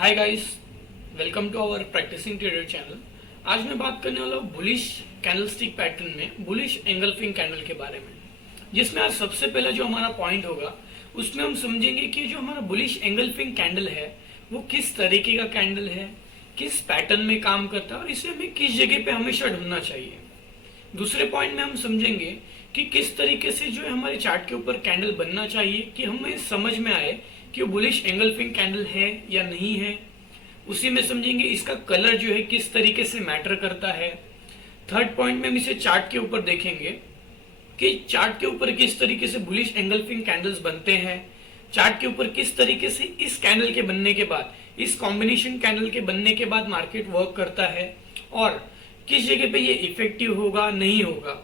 Hi guys, welcome to our practicing trader channel. आज मैं बात करने वाला हूँ बुलिश कैंडलस्टिक पैटर्न में बुलिश एंगल्फिंग कैंडल के बारे में, जिसमें आज सबसे पहला जो हमारा पॉइंट होगा उसमें हम समझेंगे कि जो हमारा बुलिश एंगल्फिंग कैंडल है वो किस तरीके का कैंडल है, किस पैटर्न में काम करता है और इसे हमें किस जगह पे हमेशा ढूंढना चाहिए। दूसरे पॉइंट में हम समझेंगे कि किस तरीके से जो है हमारे चार्ट के ऊपर कैंडल बनना चाहिए कि हमें समझ में आए कि वो बुलिश एंगल्फिंग कैंडल है या नहीं है। उसी में समझेंगे इसका कलर जो है किस तरीके से मैटर करता है। थर्ड पॉइंट में हम इसे चार्ट के ऊपर देखेंगे कि चार्ट के ऊपर किस तरीके से बुलिश एंगल्फिंग कैंडल्स बनते हैं, चार्ट के ऊपर किस तरीके से इस कैंडल के बनने के बाद, इस कॉम्बिनेशन कैंडल के बनने के बाद मार्केट वर्क करता है और किस जगह पे ये इफेक्टिव होगा नहीं होगा।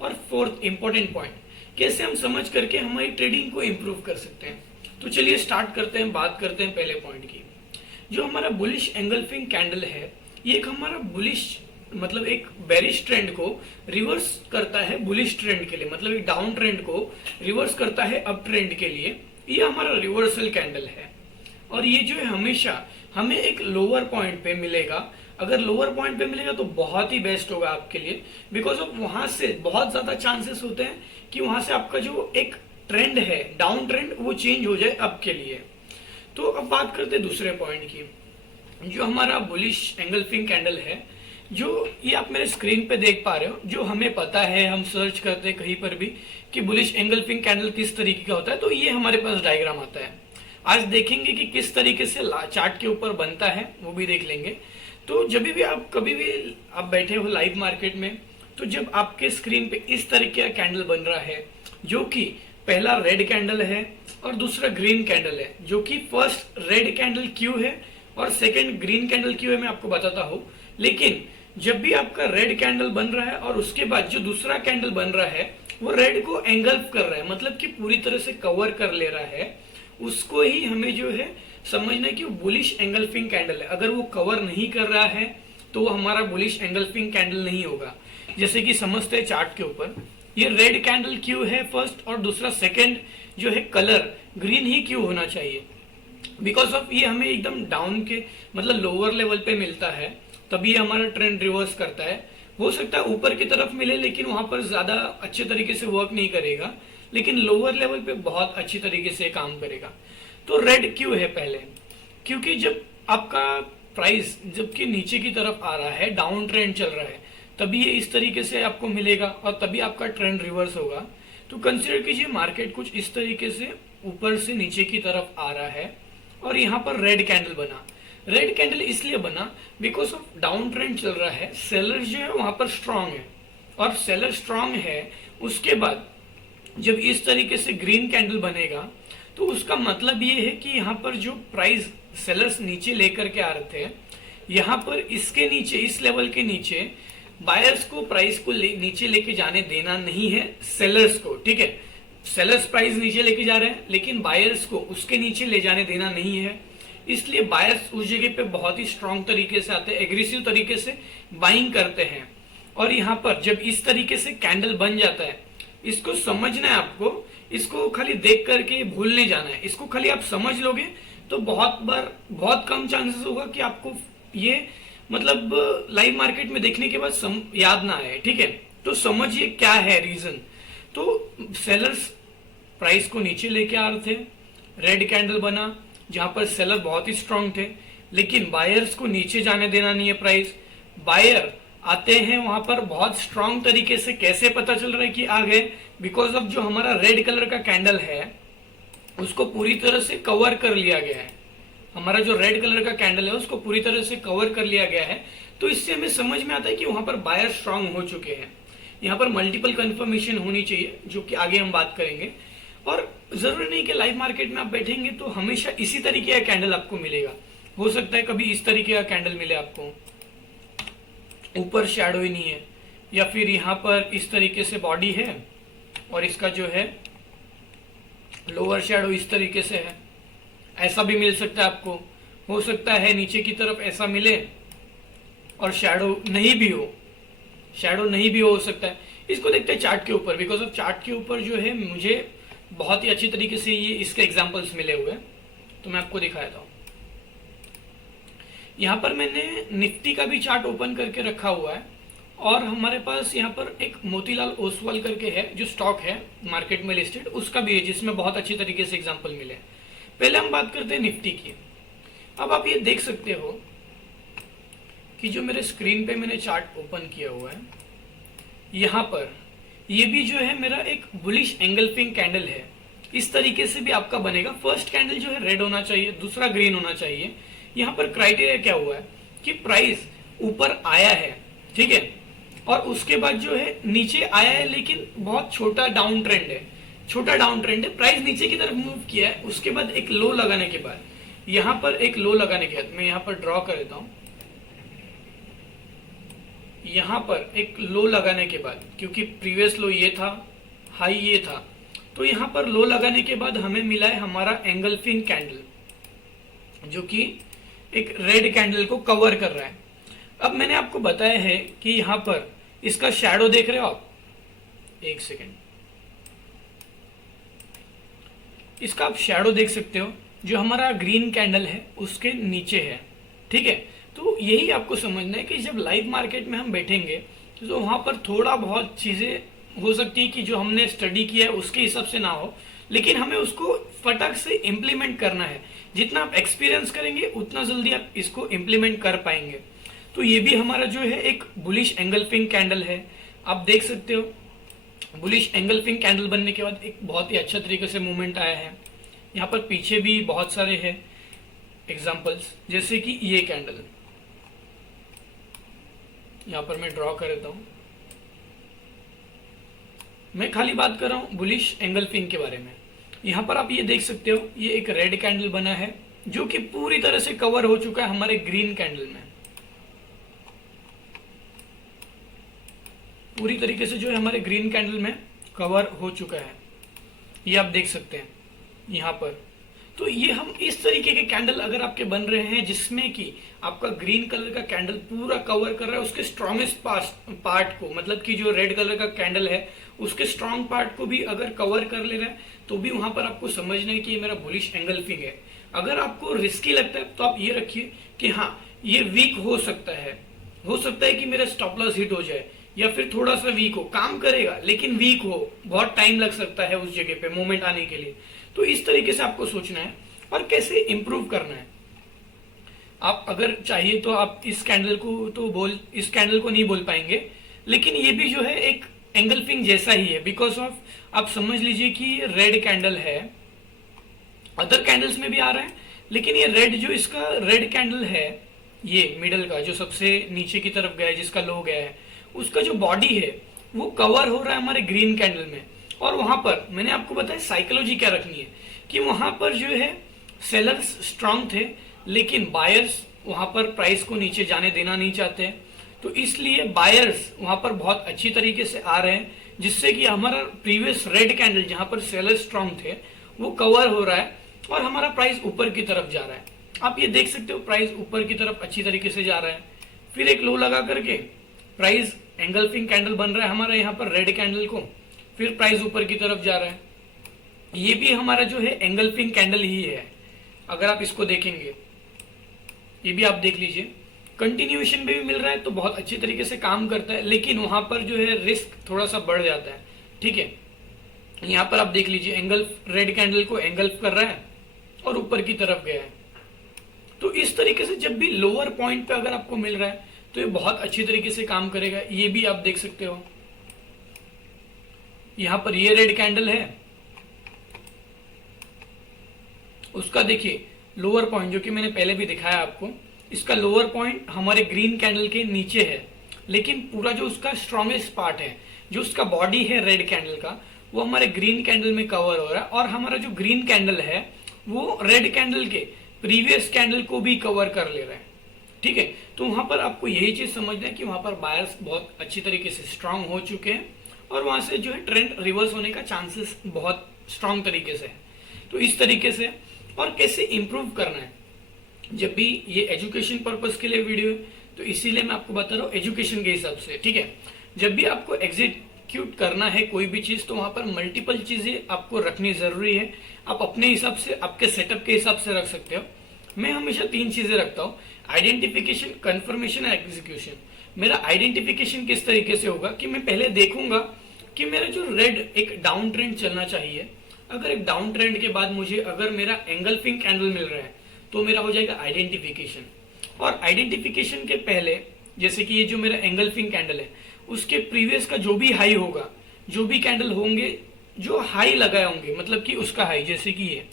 और फोर्थ इंपॉर्टेंट पॉइंट, कैसे हम समझ करके हमारी ट्रेडिंग को इम्प्रूव कर सकते हैं। तो चलिए स्टार्ट करते हैं, बात करते हैं पहले पॉइंट की। जो हमारा बुलिश एंगल्फिंग कैंडल है ये एक हमारा बुलिश मतलब एक बेरिश ट्रेंड को रिवर्स करता है बुलिश ट्रेंड के लिए, मतलब एक डाउन ट्रेंड को रिवर्स करता है अप ट्रेंड के लिए। ये हमारा रिवर्सल कैंडल है और ये जो है हमेशा हमें एक लोअर पॉइंट पे मिलेगा। अगर लोअर पॉइंट पे मिलेगा तो बहुत ही बेस्ट होगा आपके लिए, बिकॉज ऑफ वहां से बहुत ज्यादा चांसेस होते हैं कि वहां से आपका जो एक ट्रेंड है डाउन ट्रेंड वो चेंज हो जाए अप के लिए। तो अब बात करते हैं दूसरे पॉइंट की। जो हमारा बुलिश एंगल्फिंग कैंडल है, जो ये आप मेरे स्क्रीन पे देख पा रहे हो, जो हमें पता है, हम सर्च करते हैं कहीं पर भी कि बुलिश एंगल्फिंग कैंडल किस तरीके का होता है, तो ये हमारे पास डायग्राम आता है। आज देखेंगे कि किस तरीके से चार्ट के ऊपर बनता है, वो भी देख लेंगे। तो जब भी आप कभी भी आप बैठे हो लाइव मार्केट में, तो जब आपके स्क्रीन पे इस तरीके का कैंडल बन रहा है, जो कि पहला रेड कैंडल है और दूसरा ग्रीन कैंडल है, जो कि फर्स्ट रेड कैंडल क्यों है और सेकंड ग्रीन कैंडल क्यों है मैं आपको बताता हूं। लेकिन जब भी आपका रेड कैंडल बन रहा है और उसके बाद जो दूसरा कैंडल बन रहा है वो रेड को एंगल्फ कर रहा है, मतलब कि पूरी तरह से कवर कर ले रहा है, उसको ही हमें जो है समझना है कि वो बुलिश एंगल्फिंग कैंडल है। अगर वो कवर नहीं कर रहा है तो वो हमारा बुलिश एंगल्फिंग कैंडल नहीं होगा। जैसे कि समझते हैं चार्ट के ऊपर ये रेड कैंडल क्यों है फर्स्ट और दूसरा सेकंड जो है कलर ग्रीन ही क्यों होना चाहिए, बिकॉज ऑफ ये हमें एकदम डाउन के मतलब लोअर लेवल पे मिलता है, तभी हमारा ट्रेंड रिवर्स करता है। हो सकता है ऊपर की तरफ मिले लेकिन वहां पर ज्यादा अच्छे तरीके से वर्क नहीं करेगा, लेकिन लोअर लेवल पे बहुत अच्छी तरीके से काम करेगा। तो रेड क्यों है पहले, क्योंकि जब आपका प्राइस जबकि नीचे की तरफ आ रहा है, डाउन ट्रेंड चल रहा है, तभी ये इस तरीके से आपको मिलेगा और तभी आपका ट्रेंड रिवर्स होगा। तो कंसीडर कीजिए मार्केट कुछ इस तरीके से ऊपर से नीचे की तरफ आ रहा है और यहाँ पर रेड कैंडल बना। रेड कैंडल इसलिए बना बिकॉज ऑफ डाउन ट्रेंड चल रहा है, सेलर जो है वहां पर स्ट्रांग है और सेलर स्ट्रांग है। उसके बाद जब इस तरीके से ग्रीन कैंडल बनेगा तो उसका मतलब ये है कि यहाँ पर जो प्राइस सेलर्स नीचे लेकर के आ रहे थे, यहाँ पर इसके नीचे इस लेवल के नीचे बायर्स को प्राइस को नीचे लेके जाने देना नहीं है सेलर्स को, ठीक है। सेलर्स प्राइस नीचे लेके जा रहे हैं लेकिन बायर्स को उसके नीचे ले जाने देना नहीं है, इसलिए बायर्स उस जगह पे बहुत ही स्ट्रांग तरीके से आते हैं, एग्रेसिव तरीके से बाइंग करते हैं। और यहाँ पर जब इस तरीके से कैंडल बन जाता है, इसको समझना है आपको, इसको खाली देख करके भूल नहीं जाना है, इसको खाली आप समझ लोगे तो बहुत कम चांसेस होगा कि आपको ये मतलब लाइव मार्केट में देखने के बाद याद ना आए, ठीक है। तो समझिए क्या है रीजन। तो सेलर्स प्राइस को नीचे लेके आ रहे थे, रेड कैंडल बना जहां पर सेलर बहुत ही स्ट्रांग थे, लेकिन बायर्स को नीचे जाने देना नहीं है प्राइस। बायर आते हैं वहां पर बहुत स्ट्रांग तरीके से, कैसे पता चल रहा है कि आ गए, बिकॉज ऑफ जो हमारा रेड कलर का कैंडल है उसको पूरी तरह से कवर कर लिया गया है। हमारा जो रेड कलर का कैंडल है उसको पूरी तरह से कवर कर लिया गया है। तो इससे हमें समझ में आता है कि वहां पर बायर स्ट्रांग हो चुके हैं। यहाँ पर मल्टीपल कंफर्मेशन होनी चाहिए, जो कि आगे हम बात करेंगे। और जरूरी नहीं कि लाइव मार्केट में आप बैठेंगे तो हमेशा इसी तरीके का कैंडल आपको मिलेगा। हो सकता है कभी इस तरीके का कैंडल मिले आपको, ऊपर शैडो ही नहीं है, या फिर यहाँ पर इस तरीके से बॉडी है और इसका जो है लोअर शैडो इस तरीके से है, ऐसा भी मिल सकता है आपको। हो सकता है नीचे की तरफ ऐसा मिले और शैडो नहीं भी हो सकता है। इसको देखते हैं चार्ट के ऊपर, बिकॉज ऑफ चार्ट के ऊपर जो है मुझे बहुत ही अच्छी तरीके से ये इसके एग्जांपल्स मिले हुए हैं, तो मैं आपको दिखाता हूँ। यहाँ पर मैंने निफ्टी का भी चार्ट ओपन करके रखा हुआ है और हमारे पास यहाँ पर एक मोतीलाल ओसवाल करके है जो स्टॉक है मार्केट में लिस्टेड, उसका भी है जिसमें बहुत अच्छी तरीके से एग्जांपल मिले। पहले हम बात करते हैं निफ्टी की। अब आप ये देख सकते हो कि जो मेरे स्क्रीन पे मैंने चार्ट ओपन किया हुआ है, यहाँ पर ये भी जो है मेरा एक बुलिश एंगल्फिंग कैंडल है। इस तरीके से भी आपका बनेगा। फर्स्ट कैंडल जो है रेड होना चाहिए, दूसरा ग्रीन होना चाहिए। यहाँ पर क्राइटेरिया क्या हुआ है कि प्राइस ऊपर आया है, ठीक है, और उसके बाद जो है नीचे आया है लेकिन बहुत छोटा डाउन ट्रेंड है, छोटा डाउन ट्रेंड है, प्राइस नीचे की तरफ मूव किया है। उसके बाद एक लो लगाने के बाद, यहाँ पर एक लो लगाने के बाद मैं यहाँ पर ड्रॉ कर देता हूं, यहाँ पर एक लो लगाने के बाद, क्योंकि प्रीवियस लो ये था, हाई ये था, तो यहाँ पर लो लगाने के बाद हमें मिला है हमारा एंगल्फिंग कैंडल जो कि एक रेड कैंडल को कवर कर रहा है। अब मैंने आपको बताया है कि यहाँ पर इसका शैडो देख रहे हो आप, एक सेकेंड, इसका आप शैडो देख सकते हो जो हमारा ग्रीन कैंडल है उसके नीचे है, ठीक है। तो यही आपको समझना है कि जब लाइव मार्केट में हम बैठेंगे तो वहां पर थोड़ा बहुत चीजें हो सकती है कि जो हमने स्टडी किया है उसके हिसाब से ना हो, लेकिन हमें उसको फटक से इम्प्लीमेंट करना है। जितना आप एक्सपीरियंस करेंगे उतना जल्दी आप इसको इम्प्लीमेंट कर पाएंगे। तो ये भी हमारा जो है एक बुलिश एंगल्फिंग कैंडल है, आप देख सकते हो। बुलिश एंगल्फिंग कैंडल बनने के बाद एक बहुत ही अच्छा तरीके से मूवमेंट आया है। यहाँ पर पीछे भी बहुत सारे हैं एग्जांपल्स, जैसे कि ये कैंडल यहाँ पर मैं ड्रॉ कर देता हूं। मैं खाली बात कर रहा हूं बुलिश एंगल्फिंग के बारे में। यहाँ पर आप ये देख सकते हो, ये एक रेड कैंडल बना है जो कि पूरी तरह से कवर हो चुका है हमारे ग्रीन कैंडल में। पूरी तरीके से जो है हमारे ग्रीन कैंडल में कवर हो चुका है, ये आप देख सकते हैं यहाँ पर। तो ये हम इस तरीके के कैंडल अगर आपके बन रहे हैं जिसमें कि आपका ग्रीन कलर का कैंडल पूरा कवर कर रहा है उसके स्ट्रॉन्गेस्ट पार्ट को, मतलब कि जो रेड कलर का कैंडल है उसके स्ट्रॉन्ग पार्ट को भी अगर कवर कर ले रहा है, तो भी वहां पर आपको समझना है कि ये मेरा बुलिश एंगल्फिंग है। अगर आपको रिस्की लगता है तो आप ये रखिए कि हाँ ये वीक हो सकता है कि मेरा स्टॉप लॉस हिट हो जाए, या फिर थोड़ा सा वीक हो, काम करेगा लेकिन वीक हो, बहुत टाइम लग सकता है उस जगह पे मूवमेंट आने के लिए। तो इस तरीके से आपको सोचना है और कैसे इंप्रूव करना है। आप अगर चाहिए तो आप इस कैंडल को नहीं बोल पाएंगे, लेकिन ये भी जो है एक एंगल्फिंग जैसा ही है, बिकॉज ऑफ आप समझ लीजिए कि रेड कैंडल है, अदर कैंडल्स में भी आ रहा है, लेकिन ये रेड जो इसका रेड कैंडल है, ये मिडल का जो सबसे नीचे की तरफ गया है, जिसका लो गया है, उसका जो बॉडी है वो कवर हो रहा है हमारे ग्रीन कैंडल में। और वहां पर मैंने आपको बताया साइकोलॉजी क्या रखनी है कि वहां पर जो है सेलर्स स्ट्रांग थे, लेकिन बायर्स वहां पर प्राइस को नीचे जाने देना नहीं चाहते हैं। तो इसलिए बायर्स वहां पर बहुत अच्छी तरीके से आ रहे हैं, जिससे कि हमारा प्रीवियस रेड कैंडल जहां पर सेलर्स स्ट्रांग थे वो कवर हो रहा है और हमारा प्राइस ऊपर की तरफ जा रहा है। आप ये देख सकते हो प्राइस ऊपर की तरफ अच्छी तरीके से जा रहा है। फिर एक लो लगा करके प्राइस एंगल्फिंग कैंडल बन रहा है हमारा यहाँ पर रेड कैंडल को, फिर प्राइस ऊपर की तरफ जा रहा है। ये भी हमारा जो है एंगल्फिंग कैंडल ही है। अगर आप इसको देखेंगे, ये भी आप देख लीजिए, कंटिन्यूएशन में भी मिल रहा है तो बहुत अच्छी तरीके से काम करता है, लेकिन वहां पर जो है रिस्क थोड़ा सा बढ़ जाता है, ठीक है। यहाँ पर आप देख लीजिए एंगल्फ रेड कैंडल को एंगल्फ कर रहा है और ऊपर की तरफ गया है। तो इस तरीके से जब भी लोअर पॉइंट पे अगर आपको मिल रहा है तो ये बहुत अच्छी तरीके से काम करेगा। ये भी आप देख सकते हो, यहां पर ये रेड कैंडल है, उसका देखिए लोअर पॉइंट जो कि मैंने पहले भी दिखाया आपको, इसका लोअर पॉइंट हमारे ग्रीन कैंडल के नीचे है, लेकिन पूरा जो उसका स्ट्रॉन्गेस्ट पार्ट है, जो उसका बॉडी है रेड कैंडल का, वो हमारे ग्रीन कैंडल में कवर हो रहा है। और हमारा जो ग्रीन कैंडल है वो रेड कैंडल के प्रीवियस कैंडल को भी कवर कर ले रहा है, ठीक है। तो वहां पर आपको यही चीज समझना है कि वहां पर बायर्स बहुत अच्छी तरीके से स्ट्रांग हो चुके हैं और वहां से जो है ट्रेंड रिवर्स होने का चांसेस बहुत स्ट्रांग तरीके से है। तो इस तरीके से और कैसे इंप्रूव करना है, जब भी ये एजुकेशन पर्पस के लिए वीडियो है तो इसीलिए मैं आपको बता रहा हूँ एजुकेशन के हिसाब से, ठीक है। जब भी आपको एग्जीक्यूट करना है कोई भी चीज तो वहां पर मल्टीपल चीजें आपको रखनी जरूरी है। आप अपने हिसाब से, आपके सेटअप के हिसाब से रख सकते हो। मैं हमेशा 3 चीजें रखता हूँ। आइडेंटिफिकेशन, कंफर्मेशन और एग्जीक्यूशन। मेरा आइडेंटिफिकेशन किस तरीके से होगा कि मैं पहले देखूंगा कि मेरा जो रेड एक डाउन ट्रेंड चलना चाहिए, अगर एक डाउन ट्रेंड के बाद मुझे अगर मेरा एंगल्फिंग कैंडल मिल रहा है तो मेरा हो जाएगा आइडेंटिफिकेशन। और आइडेंटिफिकेशन के पहले जैसे कि ये जो मेरा एंगल्फिंग कैंडल है उसके प्रीवियस का जो भी हाई होगा, जो भी कैंडल होंगे जो हाई लगाए होंगे, मतलब कि उसका हाई, जैसे कि ये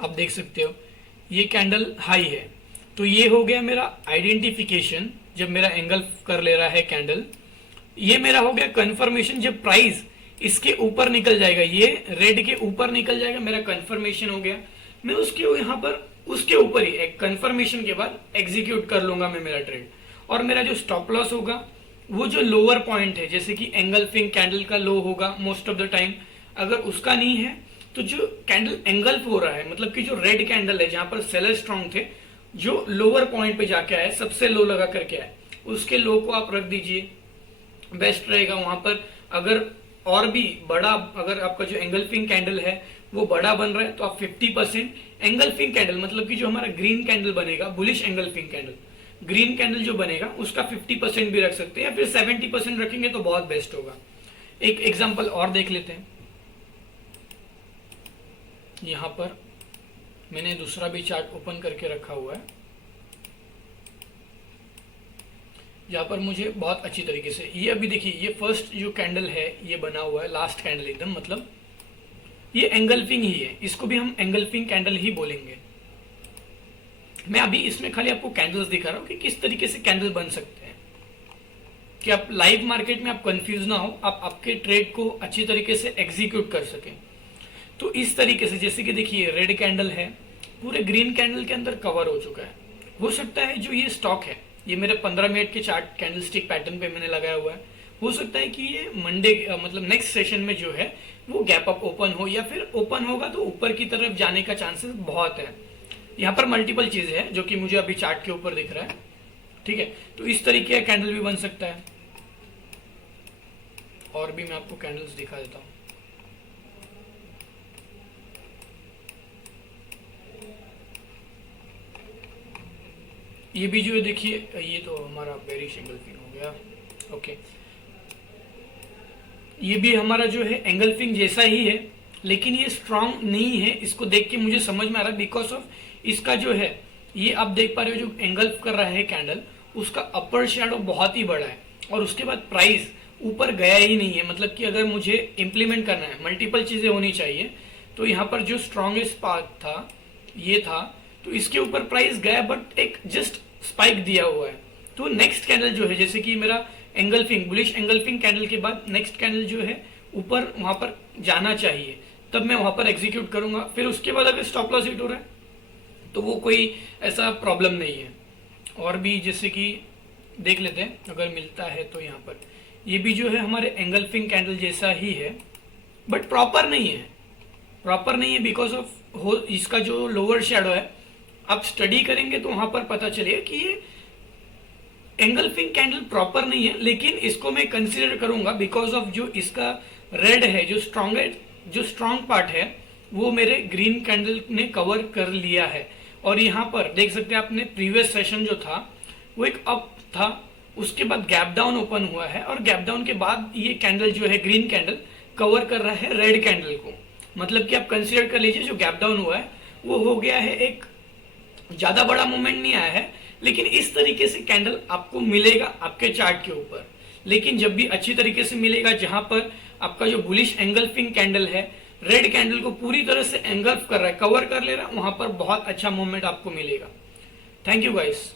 आप देख सकते हो ये कैंडल हाई है, तो ये हो गया मेरा आइडेंटिफिकेशन जब मेरा एंगल कर ले रहा है कैंडल। ये मेरा हो गया कंफर्मेशन, जब प्राइस इसके ऊपर निकल जाएगा, ये रेड के ऊपर निकल जाएगा, मेरा कंफर्मेशन हो गया। मैं उसके यहाँ पर उसके ऊपर ही एक कंफर्मेशन के बाद एग्जीक्यूट कर लूंगा मैं मेरा ट्रेड। और मेरा जो स्टॉप लॉस होगा वो जो लोअर पॉइंट है, जैसे कि एंगल्फिंग कैंडल का लो होगा मोस्ट ऑफ द टाइम, अगर उसका नहीं है तो जो कैंडल एंगल्फ हो रहा है, मतलब कि जो रेड कैंडल है जहां पर सेलर स्ट्रॉन्ग थे, जो लोअर पॉइंट पे जाके आए, सबसे लो लगा करके आए, उसके लो को आप रख दीजिए, बेस्ट रहेगा वहां पर। अगर और भी बड़ा, अगर आपका जो एंगल्फिंग कैंडल है वो बड़ा बन रहा है तो आप 50% एंगल्फिंग कैंडल, मतलब कि जो हमारा ग्रीन कैंडल बनेगा, bullish engulfing candle, green candle जो बनेगा उसका 50% भी रख सकते हैं, या फिर 70% रखेंगे तो बहुत बेस्ट होगा। एक एग्जांपल और देख लेते हैं। यहां पर मैंने दूसरा भी चार्ट ओपन करके रखा हुआ है, जहां पर मुझे बहुत अच्छी तरीके से ये अभी देखिए, ये फर्स्ट जो कैंडल है ये बना हुआ है, लास्ट कैंडल एकदम, मतलब ये एंगल्फिंग ही है, इसको भी हम एंगल्फिंग कैंडल ही बोलेंगे। मैं अभी इसमें खाली आपको कैंडल्स दिखा रहा हूं कि किस तरीके से कैंडल बन सकते हैं, कि आप लाइव मार्केट में आप कंफ्यूज ना हो, आप आपके ट्रेड को अच्छी तरीके से एग्जीक्यूट कर सकें। तो इस तरीके से, जैसे कि देखिए रेड कैंडल है, पूरे ग्रीन कैंडल के अंदर कवर हो चुका है। हो सकता है जो ये स्टॉक है, ये मेरे 15 मिनट के चार्ट कैंडल स्टिक पैटर्न पे मैंने लगाया हुआ है, हो सकता है कि ये मंडे मतलब नेक्स्ट सेशन में जो है वो गैप अप ओपन हो, या फिर ओपन होगा तो ऊपर की तरफ जाने का चांसेस बहुत है। यहाँ पर मल्टीपल चीजें हैं जो कि मुझे अभी चार्ट के ऊपर दिख रहा है, ठीक है। तो इस तरीके का कैंडल भी बन सकता है। और भी मैं आपको कैंडल्स दिखा देता हूँ। ये भी जो है देखिए, ये तो हमारा बेरिश एंगल्फिंग हो गया, ओके। ये भी हमारा जो है एंगल्फिंग जैसा ही है, लेकिन ये स्ट्रांग नहीं है। इसको देख के मुझे समझ में आ रहा है बिकॉज ऑफ इसका जो है, ये आप देख पा रहे हो जो एंगल्फ कर रहा है कैंडल, उसका अपर शैडो बहुत ही बड़ा है, और उसके बाद प्राइस ऊपर गया ही नहीं है। मतलब कि अगर मुझे इंप्लीमेंट करना है, मल्टीपल चीजें होनी चाहिए, तो यहाँ पर जो स्ट्रॉन्गेस्ट पार्ट था ये था, तो इसके ऊपर प्राइस गया, बट एक जस्ट स्पाइक दिया हुआ है। तो नेक्स्ट कैंडल जो है, जैसे कि मेरा एंगल्फिंग, बुलिश एंगल्फिंग कैंडल के बाद नेक्स्ट कैंडल जो है ऊपर वहां पर जाना चाहिए, तब मैं वहां पर एग्जीक्यूट करूंगा। फिर उसके बाद अगर स्टॉप लॉस हिट हो रहा है तो वो कोई ऐसा प्रॉब्लम नहीं है। और भी जैसे कि देख लेते हैं अगर मिलता है तो, यहाँ पर ये भी जो है हमारे एंगल्फिंग कैंडल जैसा ही है, बट प्रॉपर नहीं है, प्रॉपर नहीं है बिकॉज ऑफ इसका जो लोअर शेडो है, आप स्टडी करेंगे तो वहां पर पता चलेगा कि ये एंगल्फिंग कैंडल प्रॉपर नहीं है। लेकिन इसको मैं कंसीडर करूंगा बिकॉज ऑफ जो इसका रेड है, जो स्ट्रॉन्ग पार्ट है वो मेरे ग्रीन कैंडल ने कवर कर लिया है। और यहाँ पर देख सकते हैं आपने, प्रीवियस सेशन जो था वो एक अप था, उसके बाद गैप डाउन ओपन हुआ है, और गैप डाउन के बाद ये कैंडल जो है ग्रीन कैंडल कवर कर रहा है रेड कैंडल को। मतलब कि आप कंसीडर कर लीजिए जो गैप डाउन हुआ है वो हो गया है, एक ज्यादा बड़ा मूवमेंट नहीं आया है, लेकिन इस तरीके से कैंडल आपको मिलेगा आपके चार्ट के ऊपर। लेकिन जब भी अच्छी तरीके से मिलेगा, जहां पर आपका जो बुलिश एंगल्फिंग कैंडल है रेड कैंडल को पूरी तरह से एंगल्फ कर रहा है, कवर कर ले रहा है, वहां पर बहुत अच्छा मूवमेंट आपको मिलेगा। Thank you guys.